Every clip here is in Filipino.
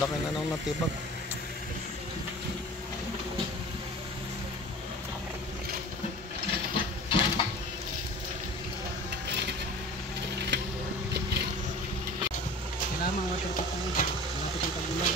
Laki na nang natibag. Kailangan water ko tayo. Malapit ang tagulan.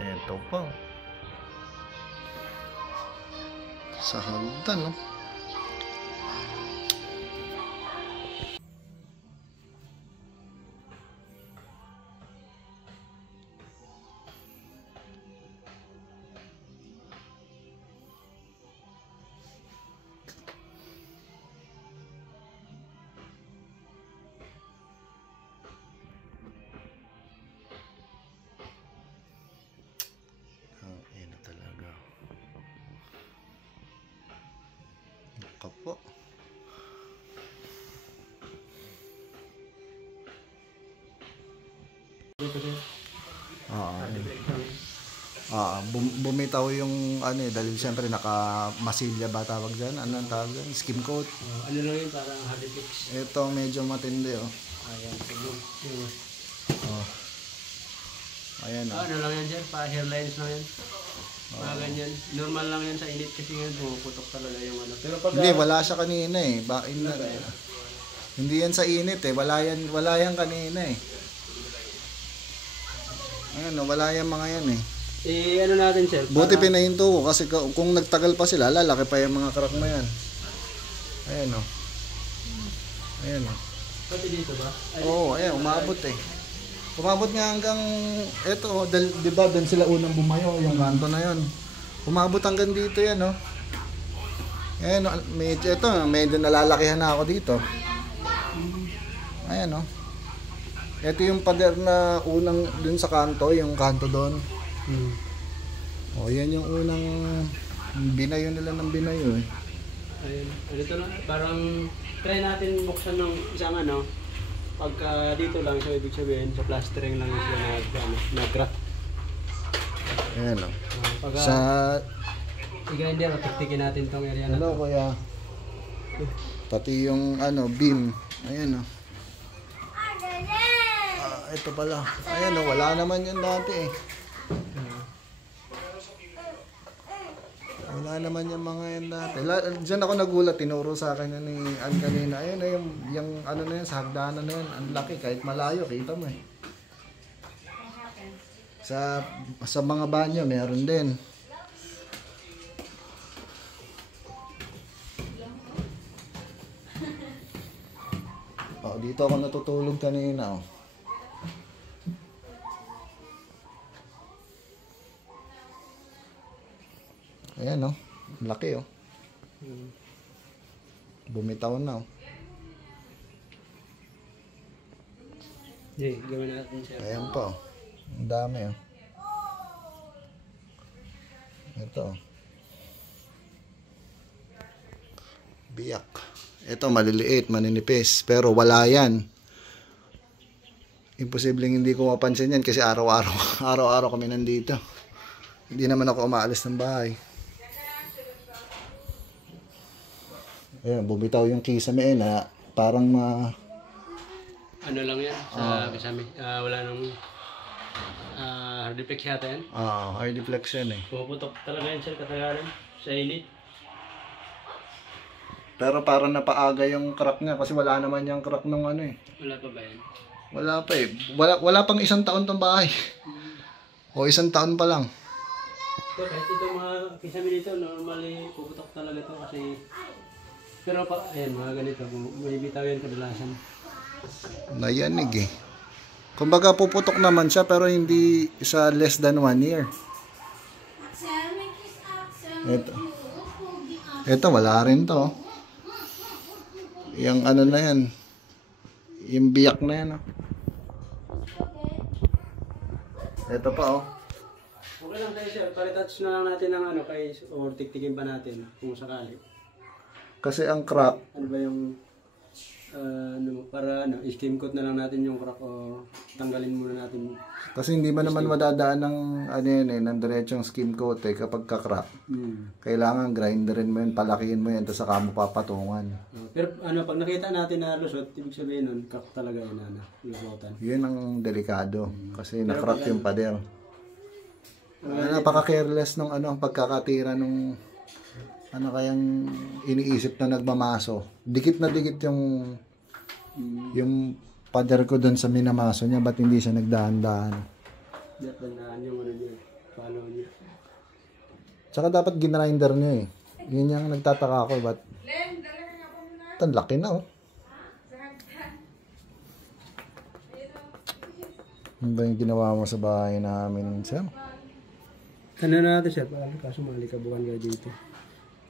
Ito pa. Sa hagdan, no? Kapo. Bumitaw yung ano eh, dahil siyempre naka-masilya ba tawag dyan? Ano ang tawag dyan? Skim coat? Ano lang yun, parang Hadipix. Ito medyo matindi oh. Ayan, oh. Ayan oh. Ano lang yan dyan, pa-hairlines lang yan. Mga ganyan. Normal lang yan sa init kasi ngayon pumuputok talaga yung ano. Pero pag hindi, wala siya kanina eh. Bain na. Hindi yan sa init eh. Wala yan kanina eh. Ayan, wala yan mga yan eh. Ano natin, sir? Buti pinahinto ko kasi kung nagtagal pa sila, lalaki pa yung mga crack na yan. Ayan o. Ayan o. Pati dito ba? Oo, ayan, umabot eh. Umabot nga hanggang, eto, di ba, doon sila unang bumayo, yung kanto na yun. Umabot hanggang dito yan, oh. Ayan, medyo nalalakihan na ako dito. Ayan, oh. Ito yung pader na unang dun sa kanto, yung kanto doon. O, yan yung unang binayo nila ng binayo, eh. Ayun, ito lang, parang try natin buksan ng isang ano. Pagka dito lang, so ibig sabihin sa plastering lang yung sila nag-crack. Ayan, oh. Pagka Sa... i-grinder, tiktikin natin tong area na Hello, to. kuya. Pati yung beam. Ayan, oh. Ito pala. Ayan, oh, wala naman yan dati eh. Wala naman yung mga yan dati. Diyan ako nagulat, tinuro sa akin ni Ann kanina. Ayun, yung ano na yan, sa hagdanan na yan. Ang laki, kahit malayo, kita mo eh. Sa mga banyo, meron din. Oh, dito ako natutulog kanina, oh. Ayan, oh. Laki, oh. Bumitaw na, oh. Okay, gawin natin siya. Ayan pa, oh. Ang dami, oh. Ito, oh. Biyak. Ito, maliliit, maninipis. Pero wala yan. Imposibleng hindi ko mapansin yan kasi araw-araw kami nandito. Hindi naman ako umaalis ng bahay. Ayan, bumitaw yung kisame na parang Ano lang yan, sa kisame. Wala nang hard deflex yata yan. hard deflex yan eh. Puputok talaga yan sir, katagalan. Sa init. Pero parang napaaga yung crack niya kasi wala naman yung crack nung ano eh. Wala pa ba yan? Wala pa eh. Wala pang 1 taon tong bahay. O 1 taon pa lang. So, kahit itong mga kisame dito, normally puputok talaga ito kasi... Pero pa, ayan, mga ganito, may bitaw yan kadalasan. Nayanig eh. Kumbaga puputok naman siya pero hindi sa less than 1 year. Ito wala rin to. Yung ano na yan. Yung biyak na yan. Oh. Ito pa oh. Okay lang tayo sir, pare-touch na lang natin ng ano, kay, or tiktikin pa natin kung sakali. Kasi ang crack, Ano ba yung, para skim coat na lang natin yung crack o tanggalin muna natin. kasi hindi ba naman madadaan ng ano yan eh, ng diretsong skim coat eh kapag ka-crack. Kailangan grinderin mo yun, palakihin mo yun, tapos saka mo papatungan. Pero ano, pag nakita natin na lusot, ibig sabihin nun, crack talaga yun, lusotan. Yun ang delikado kasi na-crack yung pader. Napaka-careless nung ano, ang pagkakatira nung ano kayang iniisip na nagmamaso. Dikit na dikit yung pader ko doon sa minamaso niya, ba't hindi siya nagdahan-dahan? Tandaan yung ano niya, follow niya. Tsaka dapat ginrinder niya eh. Yun yung nagtataka ako, ba't ang laki na oh. Ano ba yung ginawa mo sa bahay namin, sir? Ano na natin sir, para kaso malikabukan kayo dito.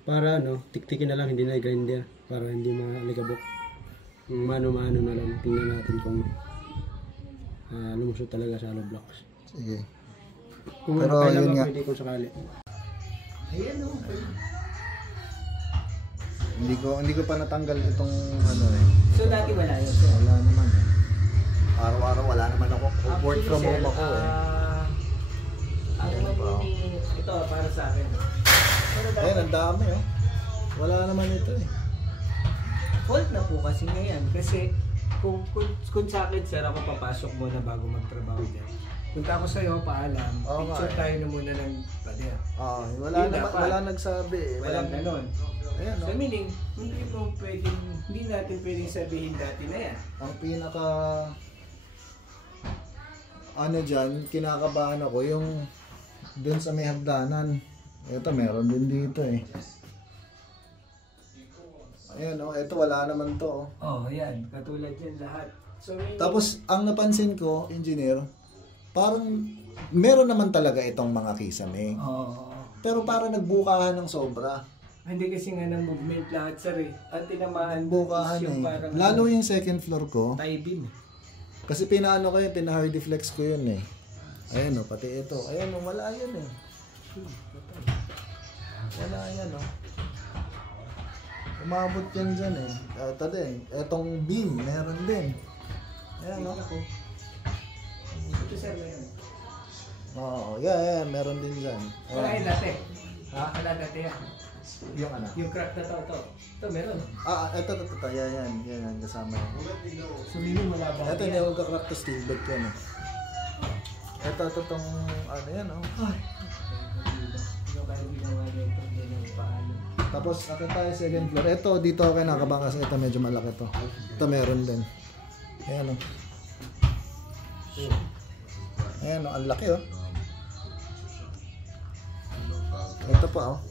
Para ano, tiktikin na lang, hindi na i-grinder. Para hindi malikabok. Mano-mano na lang, tingnan natin kung lumusot talaga sa hollow blocks. Sige. Kung Pero kailan yun nga. pwede kung sakali. Ayan o. Hindi ko pa natanggal itong ano eh. So dati wala yun sir? Wala naman eh. Araw-araw wala naman ako. Work from home ako eh. Ito para sa akin. Ayun, ang dami oh. Wala naman ito eh. Fault na po kasi ngayon. Kasi kung sa akin sir, ako papasok muna bago magtrabaho dyan. Punta ako sa'yo, paalam. Oo nga, Picture tayo na muna ng pader. Wala Yun naman, dapat. wala nagsabi eh. Walang ganon. Ayan, So no? meaning, hindi natin pwedeng sabihin dati na yan. Ang pinaka ano dyan, kinakabahan ako yung dun sa may hagdanan. Ito meron din dito eh. Ayan oh, ito wala naman to oh. Oh, yan. Katulad yan lahat. So, Tapos ang napansin ko, engineer, parang meron naman talaga itong mga kisame. Pero parang nagbukahan ng sobra. hindi kasi nga ng movement lahat, sir eh. At tinamaan Bukahan yung eh. parang Lalo yung second floor ko. tie beam. Kasi pinaano ko yun, pina-hardy flex ko yun eh. Ayan o, pati ito. Ayan o, wala yun eh. Wala yan o. Umabot yan dyan eh. Ito din. Etong beam, meron din. Ayan o. Ito, sir, na yan. Oo, yeah, meron din dyan. Wala yung dati. Ha? Wala dati yan. Yung ano? Yung crack na to. Ito, meron. Ito. Yan, kasama yan. So, meaning wala ba? Ito, hindi ako kakrack to steel bed ko yan eh. Ito, tong ano yan oh. Ano kaya ginawa niya ito? Hindi na paano. Tapos, akit tayo second floor. Ito, dito ako kinakabang kasi ito medyo malaki to. Ito meron din. Ayan o. Ayan o, ang laki o. Ito pa o.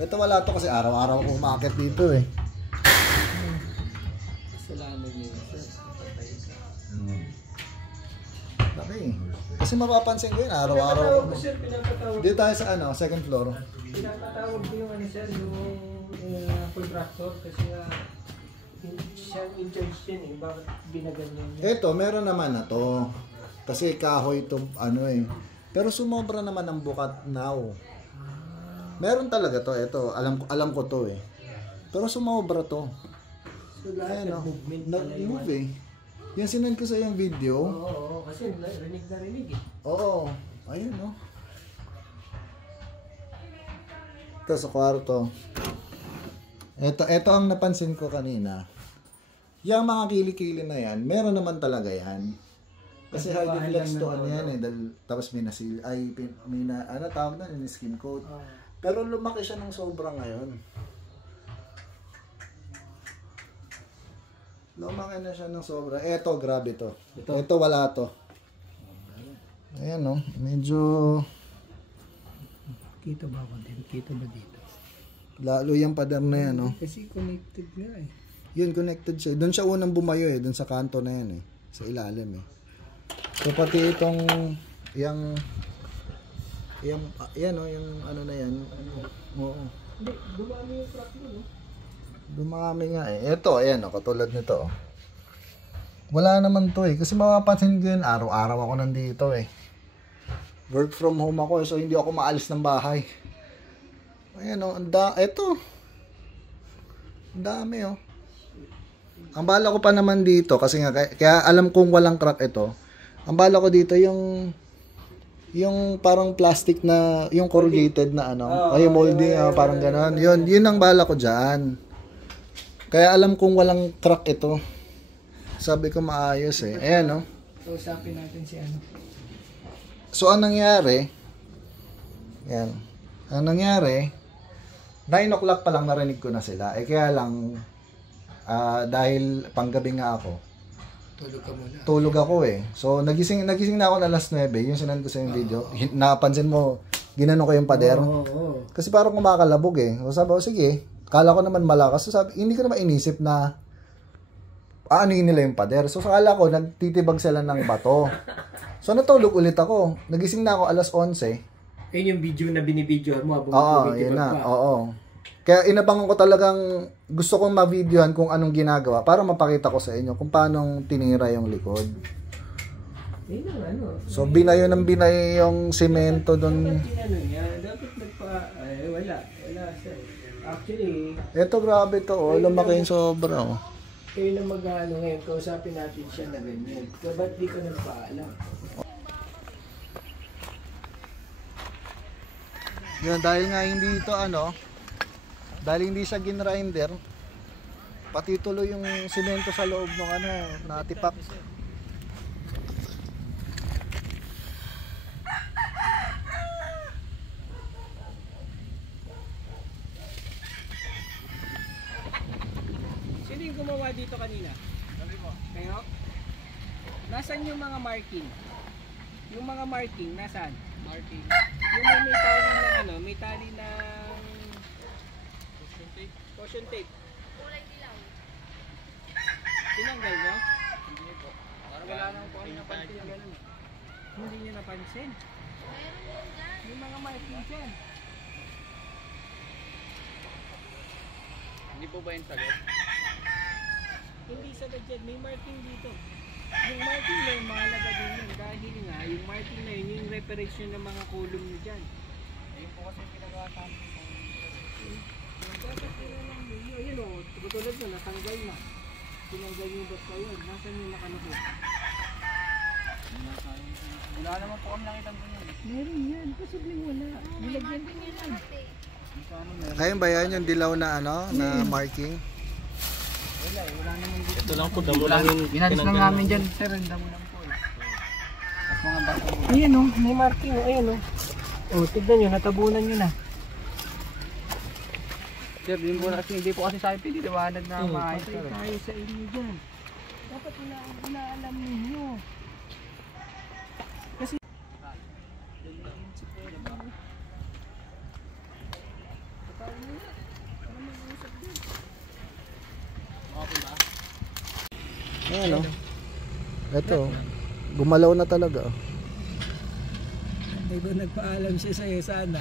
Ito wala to kasi araw-araw ako umakit dito eh. Kasalanan niya, sir. Patay ka. Laki eh. Kasi mapapansin ko yun, araw-araw Pinapatawag ako. ko, sir. Pinapatawag. Dito tayo sa ano, second floor. Pinapatawag ko yung ano, sir, yung contractor kasi siya in charge yan eh. Bakit binaganyan niya? Ito, meron naman na to. Kasi kahoy to, ano eh. Pero sumobra naman ang bukat now. Meron talaga to, ito. Alam ko to eh. Pero sumobra to. So lahat Ayan ng o. movement Nag-move eh. Yan sinend ko sa yung video. Oo, kasi rinig na rinig eh. Oo. Ayun o. Ito sa kwarto. Ito ang napansin ko kanina. Yung mga kilikili na yan, meron naman talaga yan. Kasi hardy flex to ano yan eh. Tapos may nasil, may na, ano tawag na, yung skin coat. Pero lumaki siya ng sobra ngayon. Lumaki na siya ng sobra. Eto, grabe to. Ito wala to. Ayan o, medyo Kita ba ako din? Kita ba dito? lalo yung pader na yan o. Kasi connected nga eh. Yun, connected siya. Doon siya unang bumayo eh. Doon sa kanto na yan eh. Sa ilalim eh. So pati itong, yung yan o, yung ano na yan. Oo. Hindi, dumami yung truck mo, no? Dumami nga eh. Ito, ayan o, katulad nito. Wala naman to eh. Kasi mapapansin ko yun, araw-araw ako nandito eh. Work from home ako eh, so hindi ako maalis ng bahay. Ayan o, ito. Ang dami o. Ang bala ko pa naman dito, kasi nga, kaya alam kong walang crack ito. Ang bala ko dito yung parang plastic na, yung corrugated na ano, ay molding, parang gano'n. Yun ang bala ko dyan. Kaya alam kong walang crack ito. Sabi ko maayos eh. Ayan o. So, usapin natin si ano. So, ang nangyari, yan. Ang nangyari, 9 o'clock pa lang narinig ko na sila. Eh, kaya lang, dahil panggabi nga ako, Tulog ka muna. tulog ako eh. So, nagising na ako na alas 9, yung sinend ko sa yung video. Napansin mo, ginano ko yung pader. Oo. Kasi parang kumakalabog eh. So, sabi ko, sige, kala ko naman malakas. So, sabi, hindi ko naman inisip na aanuhin nila yung pader. So, kala ko, nagtitibag sila ng bato. So, natulog ulit ako. Nagising na ako alas 11. Ayun yung video na binibidyohan mo habang Oo, video yun na. pa. Oo. Kaya inabangan ko talagang gusto kong ma-videohan kung anong ginagawa para mapakita ko sa inyo kung paano tinira yung likod. Ayun ang ano. So, binayo yung semento doon. Dapat ano niya, dapat wala sir. Actually, Ito grabe to, oh. Lumaki yung sobra, oh. kayo na mag-ano ngayon, kausapin natin siya na ganyan. So, ba't di ka nagpaalam? Yun, dahil nga hindi ito dahil hindi siya ginrinder, pati tuloy yung semento sa loob ng natipak. ba dito kanina? Kayo? Nasaan yung mga marking? Yung mga marking, nasaan? Marking. Yung may tali ng ano, may tali ng caution tape. Caution tape. Kulay dilaw. Tinanggal nyo? Hindi po. Parang wala nang po kami napansin yung ganun. Hindi nyo napansin. Meron yun dyan. Yung mga marking dyan. Hindi po ba yung sagot? Hindi sa dyan, may marking dito. Yung marking na yung mahalaga din yun dahil nga yung marking na yun yung reference yun ng mga column nyo dyan. Ayun po kasi pinagawa sa amin. Dapat yun lang ninyo. Ayun o, tulad nyo, natanggal na. Tinanggal yung basta yun. Nasaan yung nakalagay? Wala naman po kami nakita po yun. Meron yan. Posibleng wala. Nilagyan din yan. Ayun ba yan yung dilaw na ano, na marking? Ito lang po, damo lang yung Inalis lang namin dyan, sir. Ang damo lang po. Tapos mga bato po. Ayan o, may marking o. Ayan o. O, tignan nyo, natabunan nyo na. Sir, din po kasi, hindi po kasi sa akin piniliwanag na maayos. Patay tayo sa inyo dyan. Dapat wala alam ninyo. Kasi Ayan o. Ito, gumalaw na talaga. hindi ko nagpaalam siya sa'yo sana.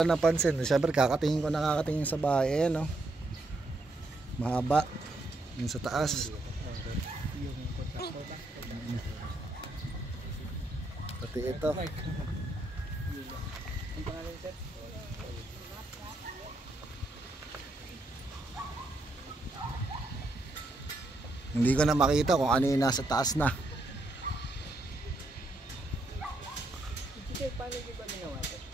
Napansin, syempre kakatingin ko, nakakatingin sa bahay, no? Mahaba yung sa taas. Pati ito. Hindi ko na makita kung ano yung nasa taas na. Sige, paano di ba nagawa ito?